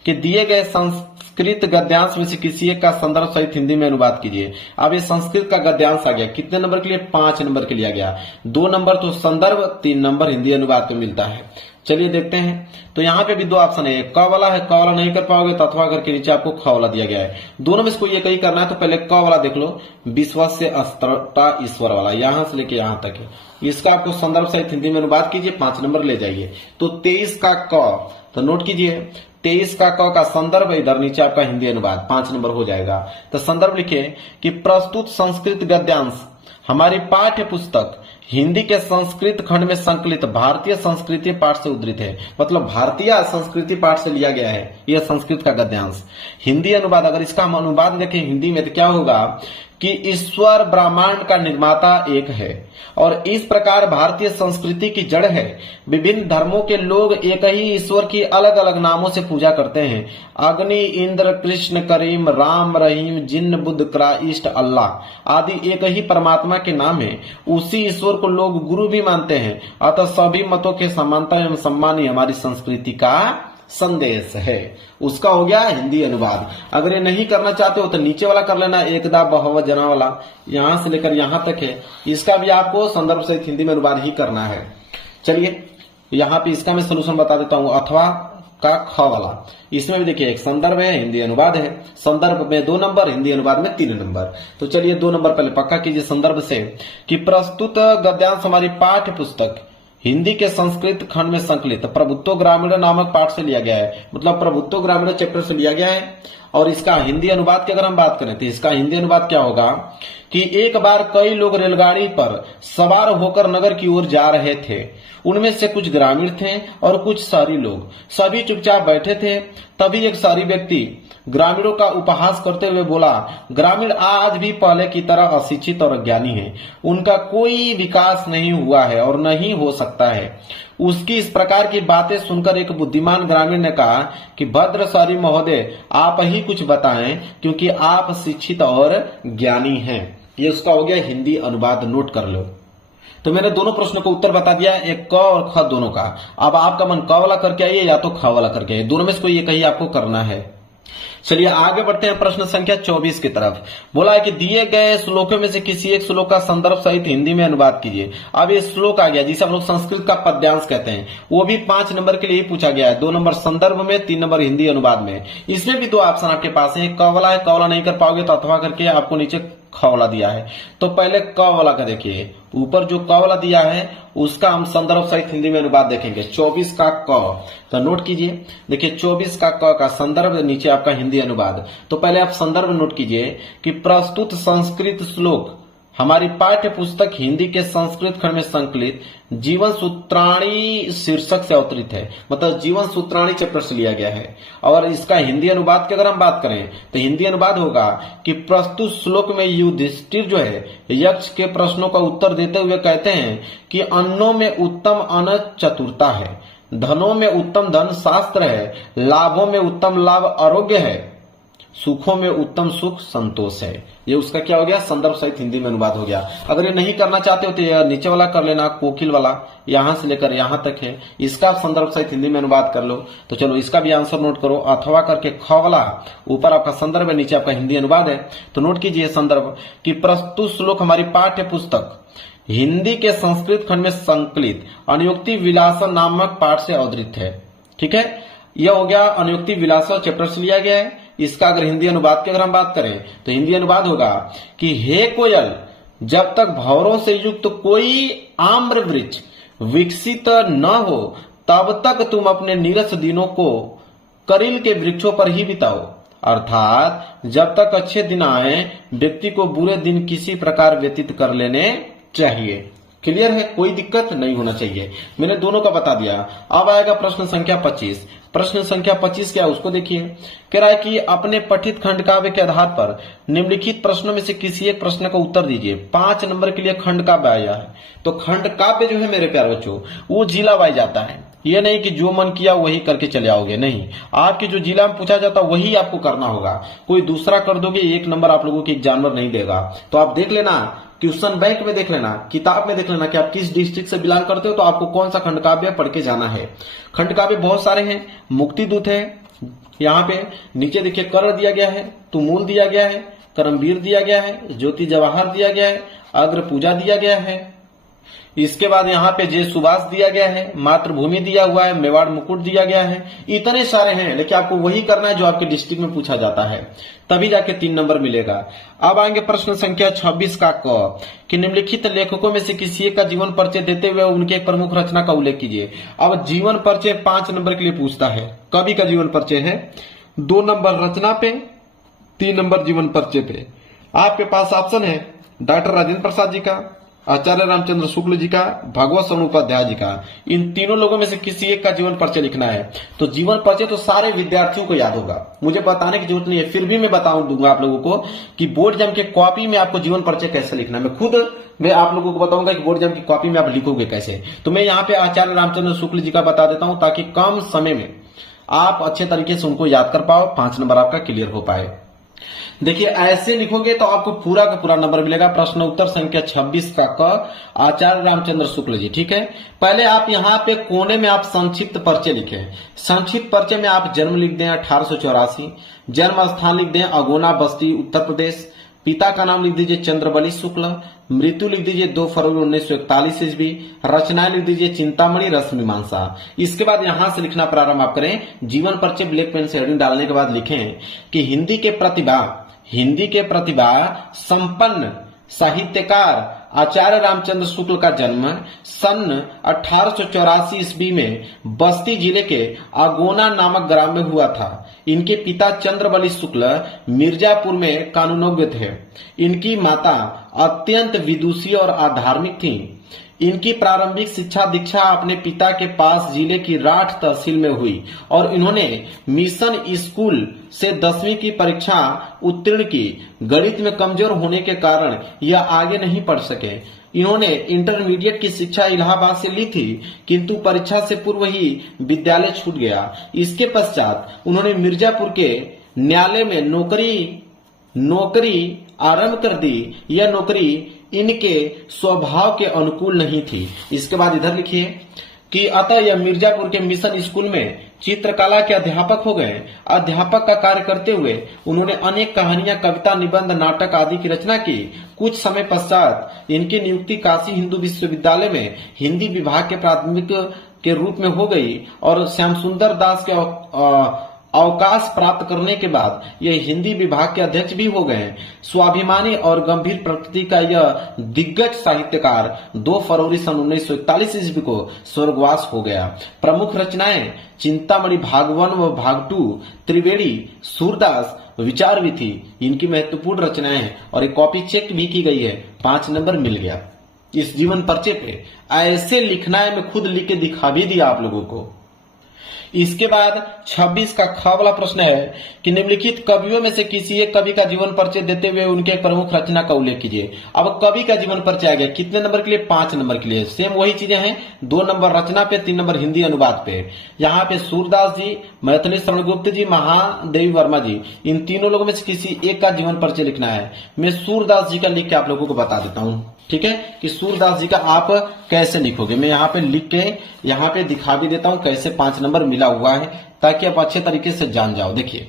कि दिए गए संस्कृत गद्यांश में से किसी एक का संदर्भ सहित हिंदी में अनुवाद कीजिए। अब ये संस्कृत का गद्यांश आ गया, कितने नंबर के लिए, 5 नंबर के लिए आ गया। 2 नंबर तो संदर्भ, 3 नंबर हिंदी अनुवाद पे मिलता है। चलिए देखते हैं। तो यहाँ पे भी दो ऑप्शन है, क वाला है, क वाला नहीं कर पाओगे तो अथवा करके नीचे आपको ख वाला दिया गया है। दोनों में से कोई एक ही करना है। तो पहले क वाला देख लो, विश्वस्य अस्त्रता ईश्वर वाला, यहां से लेके यहां तक है। इसका आपको संदर्भ सहित हिंदी में अनुवाद कीजिए, 5 नंबर ले जाइए। तो 23 का क, तो नोट कीजिए 23 का क का संदर्भ इधर नीचे आपका हिंदी अनुवाद 5 नंबर हो जाएगा। तो संदर्भ लिखिए कि प्रस्तुत संस्कृत गद्यांश हमारी पाठ्य पुस्तक हिंदी के संस्कृत खंड में संकलित भारतीय संस्कृति पाठ से उद्धृत है। मतलब भारतीय संस्कृति पाठ से लिया गया है यह संस्कृत का गद्यांश। हिंदी अनुवाद, अगर इसका हम अनुवाद देखें हिंदी में तो क्या होगा कि ईश्वर ब्रह्मांड का निर्माता एक है और इस प्रकार भारतीय संस्कृति की जड़ है। विभिन्न धर्मों के लोग एक ही ईश्वर की अलग अलग नामों से पूजा करते हैं। अग्नि, इंद्र, कृष्ण, करीम, राम, रहीम, जिन्न, बुद्ध, क्राइस्ट, अल्लाह आदि एक ही परमात्मा के नाम है। उसी ईश्वर को लोग गुरु भी मानते हैं। अतः सभी मतों के समानता एवं सम्मान ही हमारी संस्कृति का संदेश है। उसका हो गया हिंदी अनुवाद। अगर ये नहीं करना चाहते हो तो नीचे वाला कर लेना, एकदा बहव जना वाला, यहां से लेकर यहां तक है। इसका भी आपको संदर्भ सहित हिंदी में अनुवाद ही करना है। चलिए यहाँ पे इसका मैं सोल्यूशन बता देता हूं, अथवा का ख वाला। इसमें भी देखिए एक संदर्भ है, हिंदी अनुवाद है। संदर्भ में 2 नंबर, हिंदी अनुवाद में 3 नंबर। तो चलिए 2 नंबर पहले पक्का कीजिए संदर्भ से कि प्रस्तुत गद्यांश हमारी पाठ्य पुस्तक हिंदी के संस्कृत खंड में संकलित प्रभुत्व ग्रामीण नामक पाठ से लिया गया है। मतलब प्रभुत्व ग्रामीण चैप्टर से लिया गया है। और इसका हिंदी अनुवाद की अगर हम बात करें तो इसका हिंदी अनुवाद क्या होगा कि एक बार कई लोग रेलगाड़ी पर सवार होकर नगर की ओर जा रहे थे। उनमें से कुछ ग्रामीण थे और कुछ शहरी लोग। सभी चुपचाप बैठे थे। तभी एक शहरी व्यक्ति ग्रामीणों का उपहास करते हुए बोला, ग्रामीण आज भी पहले की तरह अशिक्षित और अज्ञानी हैं। उनका कोई विकास नहीं हुआ है और नहीं हो सकता है। उसकी इस प्रकार की बातें सुनकर एक बुद्धिमान ग्रामीण ने कहा कि भद्रशहरी महोदय, आप ही कुछ बताएं क्योंकि आप शिक्षित और ज्ञानी हैं। ये उसका हो गया हिंदी अनुवाद, नोट कर लो। तो मैंने दोनों प्रश्नों को उत्तर बता दिया, एक क और ख दोनों का। अब आपका मन क वाला करके आइए या तो ख वाला करके आइए, दोनों में से कोई एक ही आपको करना है। चलिए आगे बढ़ते हैं प्रश्न संख्या 24 की तरफ। बोला है कि दिए गए श्लोकों में से किसी एक श्लोक का संदर्भ सहित हिंदी में अनुवाद कीजिए। अब ये श्लोक आ गया जिसे हम लोग संस्कृत का पद्यांश कहते हैं, वो भी 5 नंबर के लिए ही पूछा गया है। 2 नंबर संदर्भ में, 3 नंबर हिंदी अनुवाद में। इसमें भी 2 ऑप्शन आपके पास है, क वाला है, क वाला नहीं कर पाओगे तो अथवा करके आपको नीचे ख वाला दिया है। तो पहले क वाला का देखिए, ऊपर जो क वाला दिया है उसका हम संदर्भ सहित हिंदी में अनुवाद देखेंगे। 24 का क, तो नोट कीजिए, देखिए 24 का क का संदर्भ, नीचे आपका हिंदी अनुवाद। तो पहले आप संदर्भ नोट कीजिए कि प्रस्तुत संस्कृत श्लोक हमारी पाठ्य पुस्तक हिंदी के संस्कृत खंड में संकलित जीवन सूत्राणी शीर्षक से अवतरित है। मतलब जीवन सूत्राणी चैप्टर से लिया गया है। और इसका हिंदी अनुवाद की अगर हम बात करें तो हिंदी अनुवाद होगा कि प्रस्तुत श्लोक में युधिष्ठिर जो है यक्ष के प्रश्नों का उत्तर देते हुए कहते हैं कि अन्नों में उत्तम अन्न चतुरता है, धनों में उत्तम धन शास्त्र है, लाभों में उत्तम लाभ आरोग्य है, सुखों में उत्तम सुख संतोष है। ये उसका क्या हो गया, संदर्भ सहित हिंदी में अनुवाद हो गया। अगर ये नहीं करना चाहते हो तो ये नीचे वाला कर लेना, कोकिल वाला, यहां से लेकर यहां तक है, इसका संदर्भ सहित हिंदी में अनुवाद कर लो। तो चलो इसका भी आंसर नोट करो, अथवा करके ख वाला, ऊपर आपका संदर्भ है, नीचे आपका हिंदी अनुवाद है। तो नोट कीजिए संदर्भ कि प्रस्तुत श्लोक हमारी पाठ्य पुस्तक हिंदी के संस्कृत खंड में संकलित अनुयुक्ति विलासा नामक पाठ से अवतरित है। ठीक है, यह हो गया अनुयुक्ति विलासा चैप्टर से लिया गया है। इसका अगर हिंदी अनुवाद की अगर हम बात करें तो हिंदी अनुवाद होगा कि हे कोयल, जब तक भंवरों से युक्त कोई आम्र वृक्ष विकसित न हो तब तक तुम अपने नीरस दिनों को करील के वृक्षों पर ही बिताओ। अर्थात जब तक अच्छे दिन आए व्यक्ति को बुरे दिन किसी प्रकार व्यतीत कर लेने चाहिए। क्लियर है, कोई दिक्कत नहीं होना चाहिए। मैंने दोनों का बता दिया। अब आएगा प्रश्न संख्या 25। प्रश्न संख्या 25 क्या है उसको देखिए। कह रहा है कि अपने पठित खंड काव्य के आधार पर निम्नलिखित प्रश्नों में से किसी एक प्रश्न का उत्तर दीजिए। 5 नंबर के लिए खंड काव्य आया है। तो खंड काव्य जो है मेरे प्यारे बच्चों वो जिला वाइज जाता है। ये नहीं कि जो मन किया वही करके चले आओगे, नहीं, आपके जो जिला में पूछा जाता वही आपको करना होगा। कोई दूसरा कर दोगे 1 नंबर आप लोगों की एग्जामिनर नहीं देगा। तो आप देख लेना, क्वेश्चन बैंक में देख लेना, किताब में देख लेना कि आप किस डिस्ट्रिक्ट से बिलोंग करते हो तो आपको कौन सा खंड काव्य पढ़ के जाना है। खंड काव्य बहुत सारे हैं। मुक्ति दूत है, यहाँ पे नीचे देखिए कर्ण दिया गया है, तुमूल दिया गया है, करमवीर दिया गया है, ज्योति जवाहर दिया गया है, अग्र पूजा दिया गया है, इसके बाद यहाँ पे जय सुभाष दिया गया है, मातृभूमि दिया हुआ है, मेवाड़ मुकुट दिया गया है। इतने सारे हैं, लेकिन आपको वही करना है जो आपके डिस्ट्रिक्ट में पूछा जाता है, तभी जाके 3 नंबर मिलेगा। अब आएंगे प्रश्न संख्या 26 का क, कि निम्नलिखित लेखकों में से किसी एक का जीवन परिचय देते हुए उनके एक प्रमुख रचना का उल्लेख कीजिए। अब जीवन परिचय 5 नंबर के लिए पूछता है। कवि का जीवन परिचय है, 2 नंबर रचना पे, 3 नंबर जीवन परिचय पे। आपके पास ऑप्शन है डॉक्टर राजेंद्र प्रसाद जी का, आचार्य रामचंद्र शुक्ल जी का, भगवत शरण उपाध्याय जी का। इन तीनों लोगों में से किसी एक का जीवन परिचय लिखना है। तो जीवन परिचय तो सारे विद्यार्थियों को याद होगा, मुझे बताने की जरूरत नहीं है, फिर भी मैं दूंगा आप लोगों को कि बोर्ड एग्जाम के कॉपी में आपको जीवन परिचय कैसे लिखना है। मैं आप लोगों को बताऊंगा कि बोर्ड एग्जाम की कॉपी में आप लिखोगे कैसे। तो मैं यहाँ पे आचार्य रामचंद्र शुक्ल जी का बता देता हूं, ताकि कम समय में आप अच्छे तरीके से उनको याद कर पाओ, 5 नंबर आपका क्लियर हो पाए। देखिए ऐसे लिखोगे तो आपको पूरा का पूरा नंबर मिलेगा। प्रश्न उत्तर संख्या 26 का क, आचार्य रामचंद्र शुक्ल जी। ठीक है, पहले आप यहाँ पे कोने में आप संक्षिप्त परिचय लिखे। संक्षिप्त परिचय में आप जन्म लिख दें 1884, जन्म स्थान लिख दें अगोना बस्ती उत्तर प्रदेश, पिता का नाम लिख दीजिए चंद्रबली शुक्ल, मृत्यु लिख दीजिए 2 फरवरी 1941 ईस्वी, रचनाएं लिख दीजिए चिंतामणि रस मीमांसा। इसके बाद यहां से लिखना प्रारंभ आप करें। जीवन परिचय ब्लैक पेन से हेडिंग डालने के बाद लिखें कि हिंदी के प्रतिभा संपन्न साहित्यकार आचार्य रामचंद्र शुक्ल का जन्म सन 1884 ईस्वी में बस्ती जिले के आगोना नामक ग्राम में हुआ था। इनके पिता चंद्रबली शुक्ल मिर्जापुर में कानूनज्ञ थे। इनकी माता अत्यंत विदुषी और अधार्मिक थीं। इनकी प्रारंभिक शिक्षा दीक्षा अपने पिता के पास जिले की राठ तहसील में हुई और इन्होंने मिशन स्कूल से 10वीं की परीक्षा उत्तीर्ण की। गणित में कमजोर होने के कारण यह आगे नहीं पढ़ सके। इन्होंने इंटरमीडिएट की शिक्षा इलाहाबाद से ली थी, किंतु परीक्षा से पूर्व ही विद्यालय छूट गया। इसके पश्चात उन्होंने मिर्जापुर के न्यायालय में नौकरी आरंभ कर दी। यह नौकरी इनके स्वभाव के अनुकूल नहीं थी। इसके बाद इधर लिखिए कि अतः यह मिर्जापुर के मिशन स्कूल में चित्रकला के अध्यापक हो गए। अध्यापक का कार्य करते हुए उन्होंने अनेक कहानियां, कविता, निबंध, नाटक आदि की रचना की। कुछ समय पश्चात इनकी नियुक्ति काशी हिंदू विश्वविद्यालय में हिंदी विभाग के प्राथमिक के रूप में हो गई और श्याम सुंदर दास के अवकाश प्राप्त करने के बाद यह हिंदी विभाग के अध्यक्ष भी हो गए। स्वाभिमानी और गंभीर प्रकृति का यह दिग्गज साहित्यकार 2 फरवरी सन 1941 ईस्वी को स्वर्गवास हो गया। प्रमुख रचनाएं चिंतामणि भाग 1 व भाग 2, त्रिवेणी, सूरदास, विचार भी थी। इनकी महत्वपूर्ण रचनाएं और एक कॉपी चेक भी की गई है, 5 नंबर मिल गया। इस जीवन परिचय पे ऐसे लिखना है, मैं खुद लिख के दिखा भी दिया आप लोगों को। इसके बाद 26 का ख वाला प्रश्न है कि निम्नलिखित कवियों में से किसी एक कवि का जीवन परिचय देते हुए उनके एक प्रमुख रचना का उल्लेख कीजिए। अब कवि का जीवन परिचय आ गया, कितने नंबर के लिए? 5 नंबर के लिए। सेम वही चीजें हैं, 2 नंबर रचना पे, 3 नंबर हिंदी अनुवाद पे। यहाँ पे सूरदास जी, मैथिली शरण गुप्त जी, महादेवी वर्मा जी, इन तीनों लोगों में से किसी एक का जीवन परिचय लिखना है। मैं सूरदास जी का लिख के आप लोगों को बता देता हूँ, ठीक है, कि सूरदास जी का आप कैसे लिखोगे। मैं यहाँ पे लिख के यहाँ पे दिखा भी देता हूँ कैसे 5 नंबर मिला हुआ है, ताकि आप अच्छे तरीके से जान जाओ। देखिए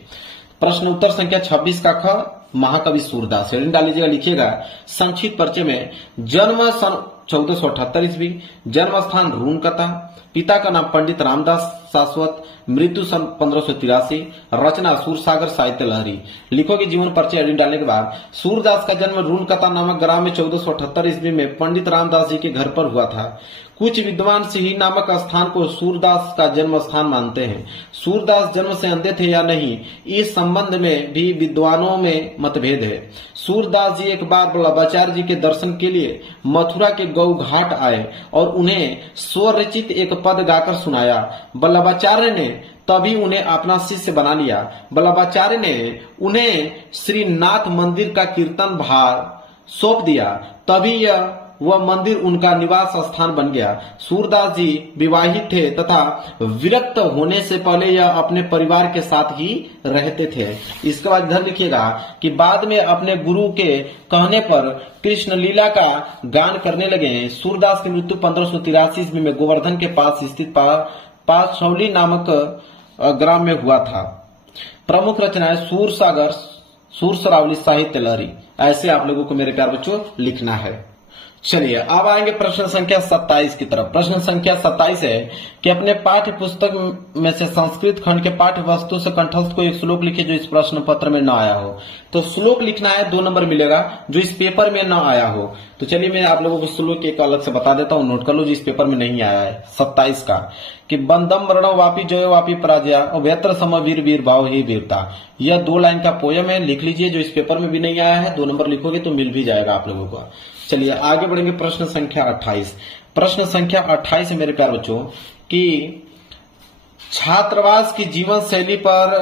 प्रश्न उत्तर संख्या 26 का ख, महाकवि सूरदास। हेडिंग डाल लीजिएगा, लिखिएगा संक्षिप्त परिचय में जन्म सन 1478 ईस्वी, जन्म स्थान रूनकता, पिता का नाम पंडित रामदास शाश्वत, मृत्यु सन 1583, रचना सूरसागर साहित्य लहरी। लिखोगे जीवन परिचय। हेडिंग डालने के बाद सूरदास का जन्म रूनकता नामक ग्राम में 1478 ईस्वी में पंडित रामदास जी के घर पर हुआ था। कुछ विद्वान सिही नामक स्थान को सूरदास का जन्म स्थान मानते हैं। सूरदास जन्म से अंधे थे या नहीं, इस संबंध में भी विद्वानों में मतभेद है। सूरदास जी एक बार बल्लभाचार्य जी के दर्शन के लिए मथुरा के गौ घाट आए और उन्हें स्वरचित एक पद गाकर सुनाया। बल्लभाचार्य ने तभी उन्हें अपना शिष्य बना लिया। बल्लभाचार्य ने उन्हें श्रीनाथ मंदिर का कीर्तन भार सौंप दिया, तभी वह मंदिर उनका निवास स्थान बन गया। सूरदास जी विवाहित थे तथा विरक्त होने से पहले यह अपने परिवार के साथ ही रहते थे। इसके बाद इधर लिखिएगा कि बाद में अपने गुरु के कहने पर कृष्ण लीला का गान करने लगे। सूरदास की मृत्यु 1583 ईस्वी में गोवर्धन के पास स्थित पाछौली नामक ग्राम में हुआ था। प्रमुख रचनाएं सूरसागर, सूरसरावली, साहित्य लहरी। ऐसे आप लोगों को मेरे प्यार बच्चों लिखना है। चलिए अब आएंगे प्रश्न संख्या 27 की तरफ। प्रश्न संख्या 27 है कि अपने पाठ्य पुस्तक में से संस्कृत खंड के पाठ्य वस्तु से कंठस्थ को एक श्लोक लिखिए जो इस प्रश्न पत्र में न आया हो। तो श्लोक लिखना है, 2 नंबर मिलेगा जो इस पेपर में न आया हो। तो चलिए मैं आप लोगों को श्लोक एक अलग से बता देता हूँ, नोट कर लो जो इस पेपर में नहीं आया है 27 का, कि बंदम मरणो वापी जयो वापी पराजया वेत्र सम वीर वीर भाव ही वीरता। यह 2 लाइन का पोयम है, लिख लीजिए, जो इस पेपर में भी नहीं आया है। 2 नंबर लिखोगे तो मिल भी जाएगा आप लोगों को। चलिए आगे बढ़ेंगे प्रश्न संख्या 28। प्रश्न संख्या 28 है मेरे प्यारे बच्चों कि छात्रावास की जीवन शैली पर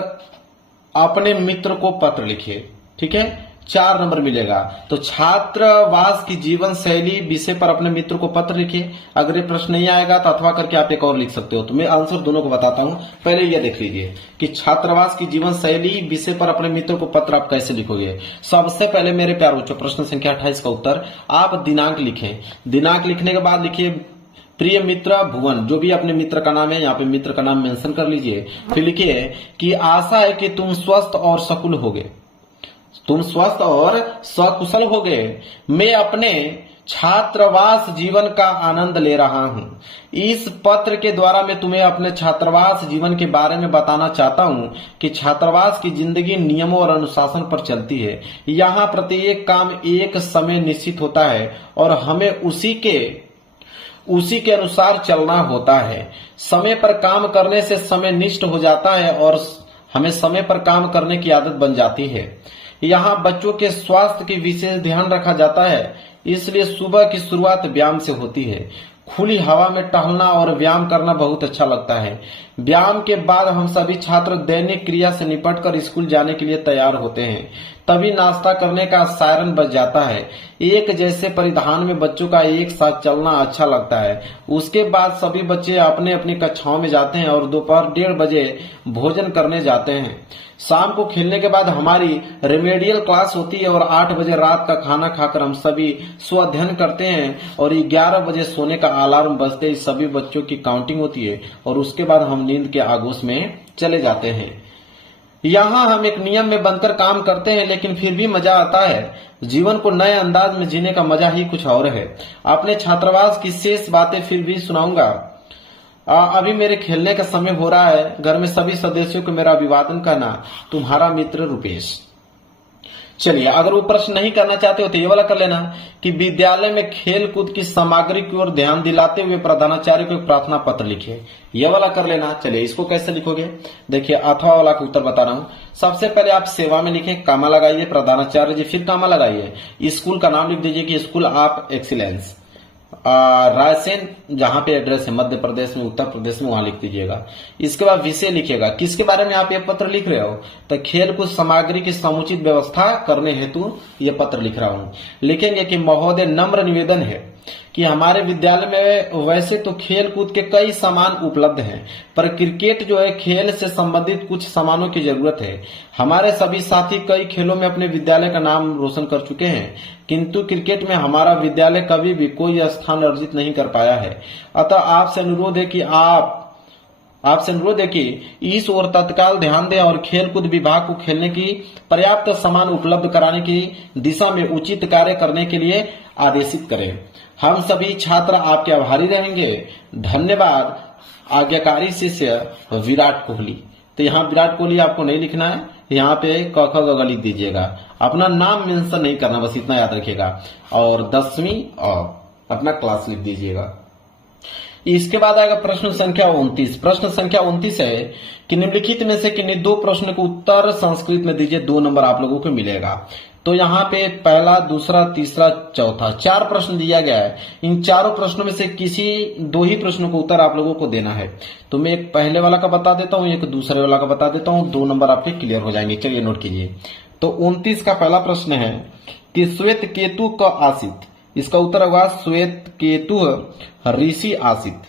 अपने मित्र को पत्र लिखिए। ठीक है, 4 नंबर मिलेगा। तो छात्रावास की जीवन शैली विषय पर अपने मित्र को पत्र लिखिए। अगर ये प्रश्न नहीं आएगा तो अथवा करके आप एक और लिख सकते हो। तो मैं आंसर दोनों को बताता हूं, पहले ये देख लीजिए कि छात्रावास की जीवन शैली विषय पर अपने मित्र को पत्र आप कैसे लिखोगे। सबसे पहले मेरे प्यार बच्चों प्रश्न संख्या 28 का उत्तर आप दिनांक लिखें। दिनांक लिखने के बाद लिखिए प्रिय मित्र भुवन, जो भी अपने मित्र का नाम है यहाँ पे मित्र का नाम मेंशन कर लीजिए। फिर लिखिए कि आशा है कि तुम स्वस्थ और सकुल होगे, तुम स्वस्थ और सकुशल हो गए। मैं अपने छात्रावास जीवन का आनंद ले रहा हूं। इस पत्र के द्वारा मैं तुम्हें अपने छात्रावास जीवन के बारे में बताना चाहता हूं कि छात्रावास की जिंदगी नियमों और अनुशासन पर चलती है। यहाँ प्रत्येक काम एक समय निश्चित होता है और हमें उसी के अनुसार चलना होता है। समय पर काम करने से समय निष्ठ हो जाता है और हमें समय पर काम करने की आदत बन जाती है। यहाँ बच्चों के स्वास्थ्य की विशेष ध्यान रखा जाता है, इसलिए सुबह की शुरुआत व्यायाम से होती है। खुली हवा में टहलना और व्यायाम करना बहुत अच्छा लगता है। व्यायाम के बाद हम सभी छात्र दैनिक क्रिया से निपटकर स्कूल जाने के लिए तैयार होते हैं। तभी नाश्ता करने का सायरन बज जाता है। एक जैसे परिधान में बच्चों का एक साथ चलना अच्छा लगता है। उसके बाद सभी बच्चे अपने अपनी कक्षाओं में जाते हैं और दोपहर 1:30 बजे भोजन करने जाते हैं। शाम को खेलने के बाद हमारी रेमेडियल क्लास होती है और 8 बजे रात का खाना खाकर हम सभी स्वाध्ययन करते हैं और 11 बजे सोने का अलार्म बजते ही सभी बच्चों की काउंटिंग होती है और उसके बाद हम नींद के आगोश में चले जाते हैं। यहाँ हम एक नियम में बनकर काम करते हैं, लेकिन फिर भी मजा आता है। जीवन को नए अंदाज में जीने का मजा ही कुछ और है। अपने छात्रावास की शेष बातें फिर भी सुनाऊंगा। अभी मेरे खेलने का समय हो रहा है। घर में सभी सदस्यों को मेरा अभिवादन करना, तुम्हारा मित्र रुपेश। चलिए अगर वो प्रश्न नहीं करना चाहते हो तो ये वाला कर लेना कि विद्यालय में खेल कूद की सामग्री की ओर ध्यान दिलाते हुए प्रधानाचार्य को एक प्रार्थना पत्र लिखिए। ये वाला कर लेना। चलिए इसको कैसे लिखोगे, देखिए अथवा वाला का उत्तर बता रहा हूं। सबसे पहले आप सेवा में लिखें, कामा लगाइए, प्रधानाचार्य जी, फिर कामा लगाइए। स्कूल का नाम लिख दीजिए कि स्कूल ऑफ एक्सीलेंस रायसेन, जहां पे एड्रेस है मध्य प्रदेश में, उत्तर प्रदेश में, वहां लिख दीजिएगा। इसके बाद विषय लिखिएगा, किसके बारे में आप ये पत्र लिख रहे हो, तो खेल कूद सामग्री की समुचित व्यवस्था करने हेतु ये पत्र लिख रहा हूं। लिखेंगे कि महोदय नम्र निवेदन है कि हमारे विद्यालय में वैसे तो खेल कूद के कई सामान उपलब्ध हैं, पर क्रिकेट जो है खेल से संबंधित कुछ सामानों की जरूरत है। हमारे सभी साथी कई खेलों में अपने विद्यालय का नाम रोशन कर चुके हैं, किंतु क्रिकेट में हमारा विद्यालय कभी भी कोई स्थान अर्जित नहीं कर पाया है। अतः आपसे अनुरोध है कि इस ओर तत्काल ध्यान दें और खेलकूद विभाग को खेलने की पर्याप्त सामान उपलब्ध कराने की दिशा में उचित कार्य करने के लिए आदेशित करें। हम सभी छात्र आपके आभारी रहेंगे। धन्यवाद। आज्ञाकारी शिष्य विराट कोहली। तो यहाँ विराट कोहली आपको नहीं लिखना है, यहाँ पे क ख ग घ लिख दीजिएगा। अपना नाम मेंशन नहीं करना, बस इतना याद रखिएगा। और 10वीं और अपना क्लास लिख दीजिएगा। इसके बाद आएगा प्रश्न संख्या 29। प्रश्न संख्या 29 है कि निम्नलिखित में से किन्हीं 2 प्रश्न के उत्तर संस्कृत में दीजिए, 2 नंबर आप लोगों को मिलेगा। तो यहाँ पे पहला, दूसरा, तीसरा, चौथा 4 प्रश्न दिया गया है। इन चारों प्रश्नों में से किसी 2 ही प्रश्नों को उत्तर आप लोगों को देना है। तो मैं एक पहले वाला का बता देता हूँ, एक दूसरे वाला का बता देता हूँ, 2 नंबर आपके क्लियर हो जाएंगे। चलिए नोट कीजिए। तो 29 का पहला प्रश्न है कि श्वेत केतु क आसित, इसका उत्तर होगा श्वेत केतु ऋषि आसित।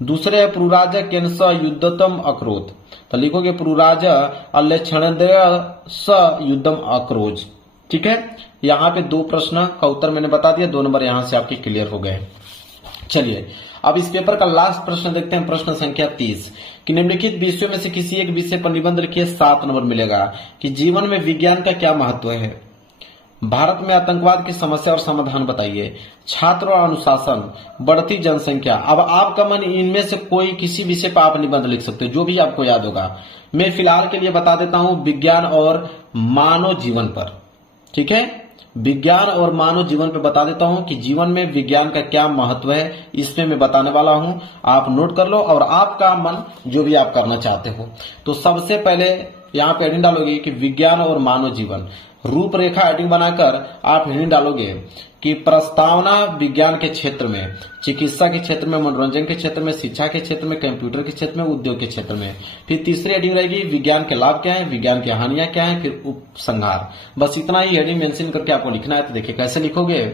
दूसरे है पुरुराज केनस युद्धतम अक्रोध, तो लिखोगे पुरुराज अल्लेक्षणेन्द्र स युद्धम अक्रोज। ठीक है, यहाँ पे 2 प्रश्न का उत्तर मैंने बता दिया, 2 नंबर यहाँ से आपके क्लियर हो गए। चलिए अब इस पेपर का लास्ट प्रश्न देखते हैं, प्रश्न संख्या 30 कि निम्नलिखित विषयों में से किसी एक विषय पर निबंध लिखिए, 7 नंबर मिलेगा कि जीवन में विज्ञान का क्या महत्व है। भारत में आतंकवाद की समस्या और समाधान बताइए, छात्र और अनुशासन, बढ़ती जनसंख्या। अब आपका मन इनमें से कोई किसी विषय पर आप निबंध लिख सकते हो, जो भी आपको याद होगा। मैं फिलहाल के लिए बता देता हूं विज्ञान और मानव जीवन पर, ठीक है। विज्ञान और मानव जीवन पे बता देता हूं कि जीवन में विज्ञान का क्या महत्व है, इसमें मैं बताने वाला हूं। आप नोट कर लो और आपका मन जो भी आप करना चाहते हो। तो सबसे पहले यहाँ पे हेडिंग डालोगे कि विज्ञान और मानव जीवन, रूपरेखा हेडिंग बनाकर आप हेडिंग डालोगे कि प्रस्तावना विज्ञान के क्षेत्र में, चिकित्सा के क्षेत्र में, मनोरंजन के क्षेत्र में, शिक्षा के क्षेत्र में, कंप्यूटर के क्षेत्र में, उद्योग के क्षेत्र में। फिर तीसरी हेडिंग रहेगी विज्ञान के लाभ क्या है, विज्ञान की हानियां क्या है, फिर उपसंहार। बस इतना ही हेडिंग मेंशन करके आपको लिखना है। तो देखिए कैसे लिखोगे।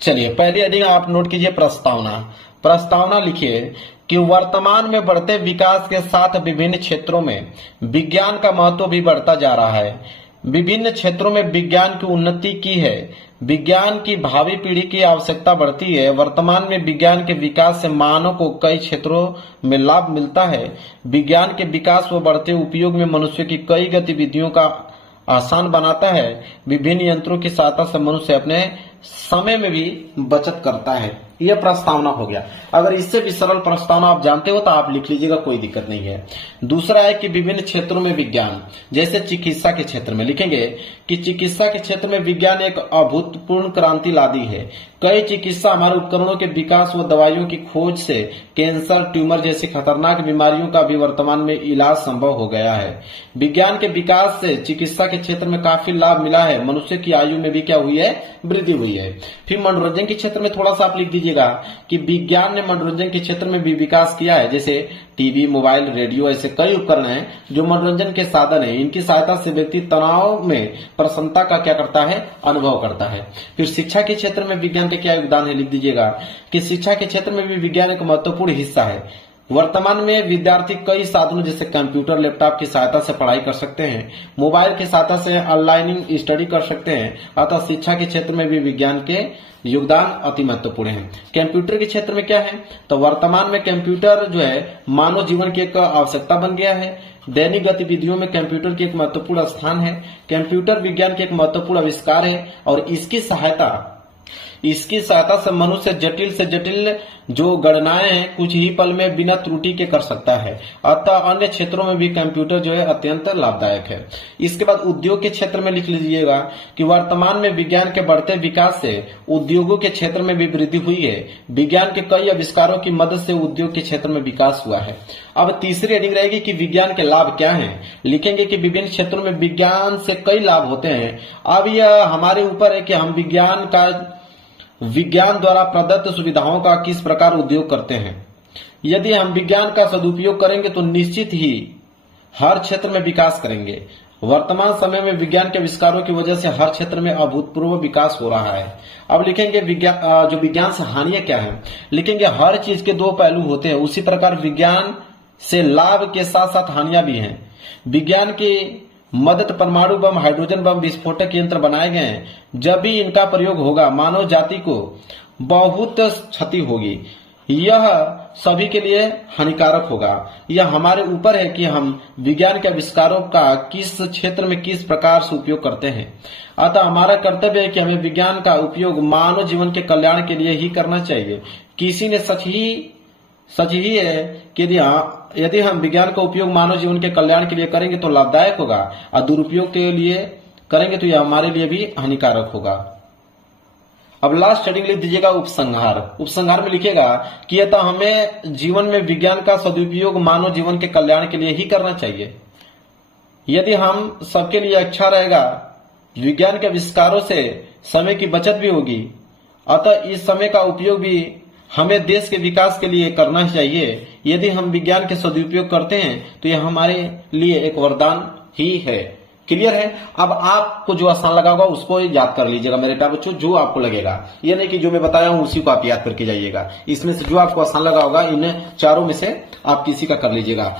चलिए पहली हेडिंग आप नोट कीजिए, प्रस्तावना। प्रस्तावना लिखिए कि वर्तमान में बढ़ते विकास के साथ विभिन्न क्षेत्रों में विज्ञान का महत्व भी बढ़ता जा रहा है। विभिन्न क्षेत्रों में विज्ञान की उन्नति की है। विज्ञान की भावी पीढ़ी की आवश्यकता बढ़ती है। वर्तमान में विज्ञान के विकास से मानव को कई क्षेत्रों में लाभ मिलता है। विज्ञान के विकास व बढ़ते उपयोग में मनुष्य की कई गतिविधियों का आसान बनाता है। विभिन्न यंत्रों की सहायता से मनुष्य अपने समय में भी बचत करता है। यह प्रस्तावना हो गया। अगर इससे भी सरल प्रस्तावना आप जानते हो तो आप लिख लीजिएगा, कोई दिक्कत नहीं है। दूसरा है कि विभिन्न क्षेत्रों में विज्ञान, जैसे चिकित्सा के क्षेत्र में लिखेंगे कि चिकित्सा के क्षेत्र में विज्ञान एक अभूतपूर्व क्रांति ला दी है। कई चिकित्सा हमारे उपकरणों के विकास व दवाइयों की खोज से कैंसर, ट्यूमर जैसी खतरनाक बीमारियों का भी वर्तमान में इलाज संभव हो गया है। विज्ञान के विकास से चिकित्सा के क्षेत्र में काफी लाभ मिला है। मनुष्य की आयु में भी क्या हुई है, वृद्धि हुई है। फिर मनोरंजन के क्षेत्र में थोड़ा सा आप लिख दीजिएगा कि विज्ञान ने मनोरंजन के क्षेत्र में भी विकास किया है। जैसे टीवी, मोबाइल, रेडियो, ऐसे कई उपकरण हैं जो मनोरंजन के साधन है। इनकी सहायता से व्यक्ति तनाव में प्रसन्नता का क्या करता है, अनुभव करता है। फिर शिक्षा के क्षेत्र में विज्ञान का क्या योगदान है, लिख दीजिएगा कि शिक्षा के क्षेत्र में भी विज्ञान एक महत्वपूर्ण हिस्सा है। वर्तमान में विद्यार्थी कई साधनों जैसे कंप्यूटर, लैपटॉप की सहायता से पढ़ाई कर सकते हैं। मोबाइल की सहायता से ऑनलाइन स्टडी कर सकते हैं। अतः शिक्षा के क्षेत्र में भी विज्ञान के योगदान अति महत्वपूर्ण है। कंप्यूटर के क्षेत्र में क्या है, तो वर्तमान में कंप्यूटर जो है मानव जीवन की एक आवश्यकता बन गया है। दैनिक गतिविधियों में कंप्यूटर की एक महत्वपूर्ण स्थान है। कंप्यूटर विज्ञान के एक महत्वपूर्ण आविष्कार है और इसकी सहायता से मनुष्य जटिल से जटिल जो गणनाएं हैं कुछ ही पल में बिना त्रुटि के कर सकता है। अतः अन्य क्षेत्रों में भी कंप्यूटर जो है अत्यंत लाभदायक है। इसके बाद उद्योग के क्षेत्र में लिख लीजिएगा कि वर्तमान में विज्ञान के बढ़ते विकास से उद्योगों के क्षेत्र में भी वृद्धि हुई है। विज्ञान के कई आविष्कारों की मदद से उद्योग के क्षेत्र में विकास हुआ है। अब तीसरी हेडिंग रहेगी कि विज्ञान के लाभ क्या हैं। लिखेंगे कि विभिन्न क्षेत्रों में विज्ञान से कई लाभ होते हैं। अब यह हमारे ऊपर है कि हम विज्ञान द्वारा प्रदत्त सुविधाओं का किस प्रकार उपयोग करते हैं। यदि हम विज्ञान का सदुपयोग करेंगे तो निश्चित ही हर क्षेत्र में विकास करेंगे। वर्तमान समय में विज्ञान के आविष्कारों की वजह से हर क्षेत्र में अभूतपूर्व विकास हो रहा है। अब लिखेंगे विज्ञान से हानियां क्या है। लिखेंगे हर चीज के दो पहलू होते हैं, उसी प्रकार विज्ञान से लाभ के साथ साथ हानियां भी हैं। विज्ञान की मदद परमाणु बम, हाइड्रोजन बम, विस्फोटक यंत्र बनाए गए हैं। जब भी इनका प्रयोग होगा मानव जाति को बहुत क्षति होगी। यह सभी के लिए हानिकारक होगा। यह हमारे ऊपर है कि हम विज्ञान के आविष्कारों का किस क्षेत्र में किस प्रकार से उपयोग करते हैं। अतः हमारा कर्तव्य है कि हमें विज्ञान का उपयोग मानव जीवन के कल्याण के लिए ही करना चाहिए। किसी ने सच ही है कि यदि हम विज्ञान का उपयोग मानव जीवन के कल्याण के लिए करेंगे तो लाभदायक होगा और दुरुपयोग के लिए करेंगे तो यह हमारे लिए भी हानिकारक होगा। अब लास्ट हेडिंग लिख दीजिएगा उपसंहार। उपसंहार में लिखेगा कि यह तो हमें जीवन में विज्ञान का सदुपयोग मानव जीवन के कल्याण के लिए ही करना चाहिए। यदि हम सबके लिए अच्छा रहेगा, विज्ञान के आविष्कारों से समय की बचत भी होगी। अतः इस समय का उपयोग भी हमें देश के विकास के लिए करना चाहिए। यदि हम विज्ञान के सदुपयोग करते हैं तो यह हमारे लिए एक वरदान ही है। क्लियर है। अब आपको जो आसान लगा होगा उसको याद कर लीजिएगा मेरे प्यारे बच्चों, जो आपको लगेगा। ये नहीं कि जो मैं बताया हूं उसी को आप याद करके जाइएगा। इसमें से जो आपको आसान लगा होगा इन चारों में से आप किसी का कर लीजिएगा।